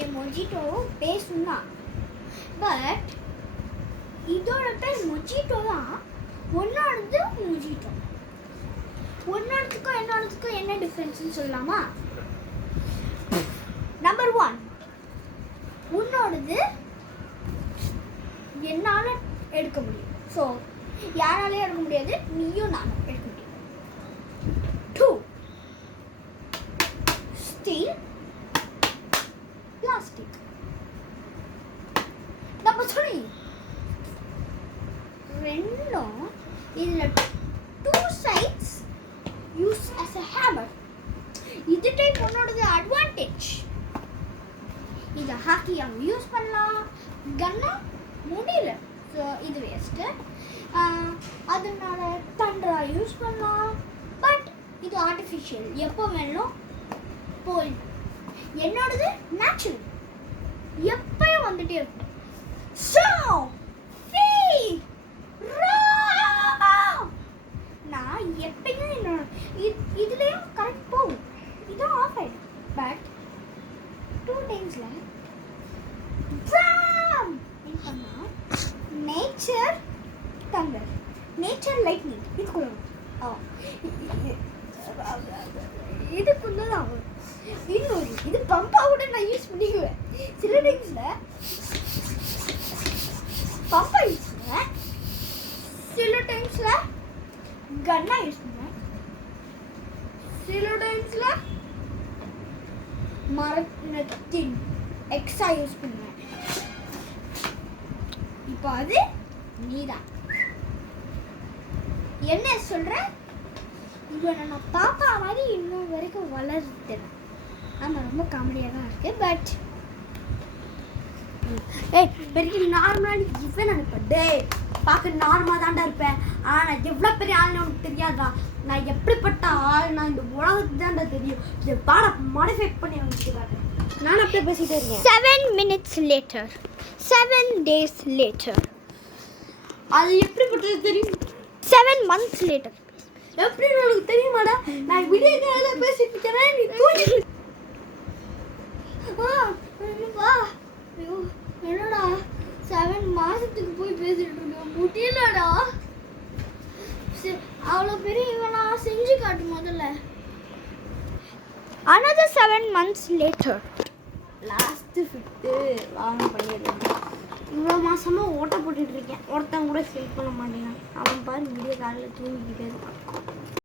Okay mojito பேசும் தான், but இதோட பேர் மொஜிட்டோ தான். ஒன்னோடது மொஜிட்டோ. ஒன்னோடதுக்கும் என்னோடதுக்கும் என்ன டிஃப்ரென்ஸ்னு சொல்லலாமா? நம்பர் 1, உன்னோடது என்னால் எடுக்க முடியும். ஸோ யாராலையும் எடுக்க முடியாது, நீயும் நானும் எடுக்க முடியும். 2, ஸ்டீல் பிளாஸ்டிக். நம்பர் 3, ரெண்டும் இதில் 2 sides use as a hammer. இது டைப் உன்னோடது அட்வான்டேஜ். இதை ஹாக்கியாக யூஸ் பண்ணலாம், கன்னா முடியல, ஸோ இது வேஸ்ட்டு. அதனால தண்டராக யூஸ் பண்ணலாம், பட் இது ஆர்டிஃபிஷியல், எப்போ வேணும் போயிடும். என்னோடது நேச்சுரல், எப்பயும் வந்துட்டே இருக்கும். ஸோ நான் எப்பயும் என்னோட இதுலேயும் கரெக்ட் போகும். இதுவும் ஆஃப் ஆகிடும், பட் 2 டைம்ஸில் நேச்சர் தண்டர், நேச்சர் லைட்னிங் இதுக்குள்ள இதுக்குள்ளதான் வரும். இன்னொரு இது பம்பா கூட நான் யூஸ் பண்ணிக்குவேன். சில டைம்ஸில் பம்பா யூஸ் பண்ணுவேன், சில டைம்ஸில் கன்னா யூஸ் பண்ணுவேன், சில டைம்ஸில் மரத்தின் எக்ஸா யூஸ் பண்ணுவேன். இப்போ அது நீதான். என்ன சொல்ற? இவனை நான் பாப்பா மாதிரி இன்னும் வரைக்கும் வளர்த்துறேன். ஆமாம், ரொம்ப காமெடியாக தான் இருக்கு. பட் பெரிய நார்மலாக இவன் நினைப்பேன், டே பார்க்க நார்மலாக தாண்டா இருப்பேன், ஆனால் நான் எவ்வளோ பெரிய ஆள்னு உனக்கு தெரியாதா, நான் எப்படிப்பட்ட ஆள், நான் இந்த உலகத்துக்கு தாண்டா தெரியும். இதை பாட மாடிஃபை பண்ணி வந்துக்கிறாங்க. நான் அப்படியே பேசிட்டே இருக்கேன். 7 minutes later, 7 days later, அது எப்படிப்பட்டது தெரியும்? 7 months later, எப்படி உனக்கு தெரியுமாடா? நான் விடிய காலையில் பேசிட்டு இருக்கிறேன், நீ தூங்கிட்டு வா. ஐயோ என்னடா 7 மாதத்துக்கு போய் பேசிட்டு இருக்கேன், முடியலடா. அவ்வளோ பெரிய இவனா செஞ்சு காட்டு முதல்ல. Another 7 months later, last 5th வாங்க பண்ணிடுறேன். இவ்வளோ மாதமாக ஓட்ட போட்டுட்ருக்கேன், ஒருத்தன் கூட ஹெல்ப் பண்ண மாட்டேங்கான். அவன் பாரு விடிய காலையில் தூங்கிக்கிட்டே இருக்கான்.